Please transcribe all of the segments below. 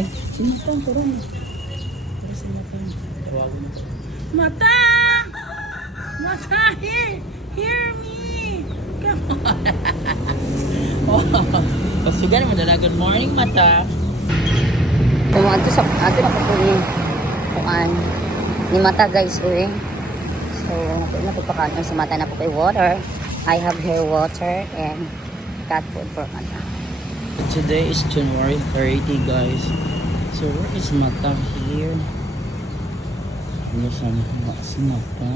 Ay, sinatang ko rin. Para sinatang. Tawago na to. Mata! Mata, hear me! Come on! Oh, pasugan mo na. Good morning, Mata. Kung ato na po ni kuan ni mata guys uy. So na po pakaon sa mata na po kay water. I have here water and cat food for mata. Today is January 30, guys. So where is Mata here? Ano saan si Mata?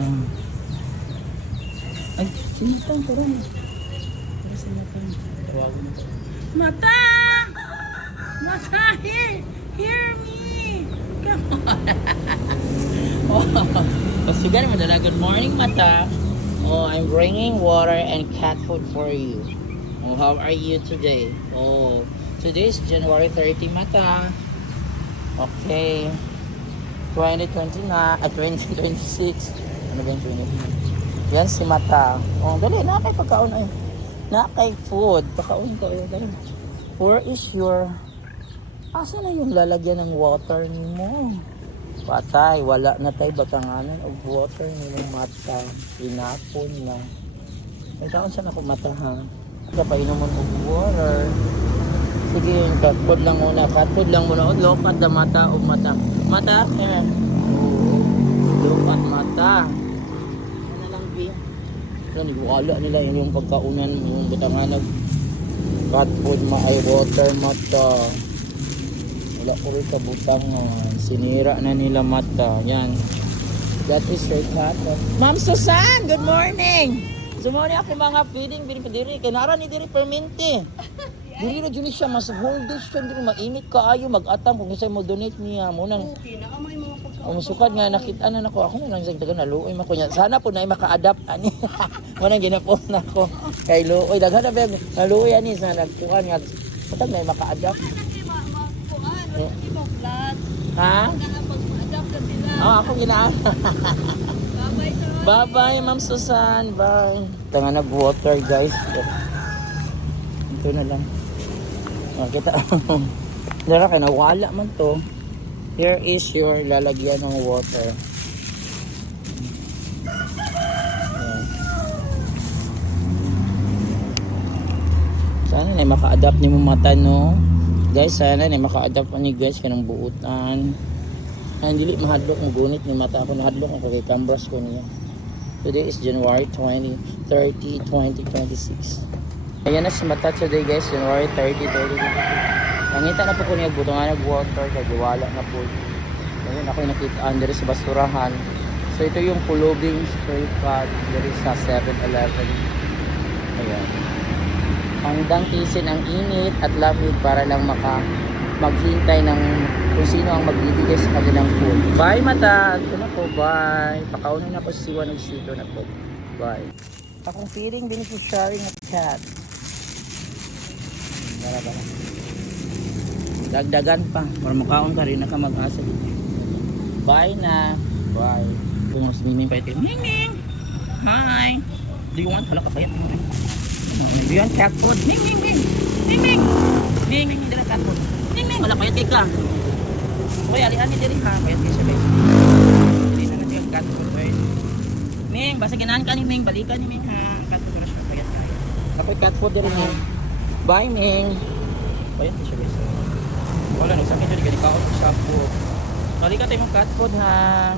Ay, si Mata ko rin. Para si Mata. Tawago na to. Mata! Mata, hear me! Come on! Oh, pasugan mo na. Good morning, Mata. Oh, I'm bringing water and cat food for you. Oh, how are you today? Oh, today is January 30, Mata. Okay. 2026. Ano ba yung 20? Yan si Mata. Oh, dali. Nakay pagkaon ay. Nakay food. Pagkaon ko. Dali. Where is your... Asa na yung lalagyan ng water mo? Patay. Wala na tayo batanganan of water ng Mata. Pinapon na. May taon siya na Mata, ha? Kapainom mo ng water. Sige, cat food lang muna. Cat food lang muna. Oh, look at the Mata of Mata. Mata, here. Oh, look at Mata. Ano lang, B? Wala nila yun yung pagkaunan, yung batanganan. Cat food, ay water, Mata. Wala ko rin kabutangan. Sinira na nila Mata. Yan. That is your cat. Ma'am Susan, good morning! Sumuni ako mga feeding diri kay nara ni diri permente. Diri na jud siya mas whole dish siya diri mainit kaayo mag-atam kung isa mo donate niya mo nang. Okay, na amay mga pagkaon. Umusukad nga nakita na nako ako na lang sa taga naluoy man ko niya. Sana po na maka-adapt ani. Mo nang ginapon nako. Kay luoy daghan na ba naluoy ani sa nagkuan nga. Patag na maka-adapt. Hindi mo flat. Ha? Nakapag-adapt ka sila. Ah, ako ginaan. Babay ka. Bye-bye, Ma'am Susan. Bye. Tanga nag-water, guys. Ito na lang. Kita. Dara kay nawala man to. Here is your lalagyan ng water. Ayan. Sana na maka-adapt ni mo Mata, no? Guys, sana na maka-adapt ni guys kanang buutan. Ang dili mahadlok ng gunit ni Mata ako nahadlok ako kay Cambras ko niya. Today is January 30, 2026. Ayan na si Mata today, guys. January 30, 2026. Nangita na po ko niya butungan ng water kaya wala na po. Ayun ako yung nakita under sa basturahan. So ito yung pulubing spray pad dari sa 7-Eleven. Ayan. Hanggang tisin ang init at lamig para lang maghintay ng kung sino ang magbibigay sa kanilang food. Bye, Mata! Ito na po, bye! Pakaunin na po si Siwa ng sito na po. Bye. Akong feeling din si sharing a cat. Bara. Dagdagan pa. Para makaon ka rin na ka mag-asa dito. Bye na! Bye! Kung mas miming pa ito. Ming! Hi! Do you want? Hala ka kaya? Do you want cat food? Ming! Ming! Hindi na cat food. Ming! Wala kaya ka. Uy, alihan ni diri ha. Kaya siya guys. Hindi na natin ang cat food. Ming, basta ganahan ka ni Ming. Balikan ni Ming ha. Cat food para siya. Kaya tayo. Ako'y cat food diri Ming. Bye Ming. Kaya siya guys. Wala, nagsakit diri. Ganikaon sa food. Balikan tayo mong cat food ha.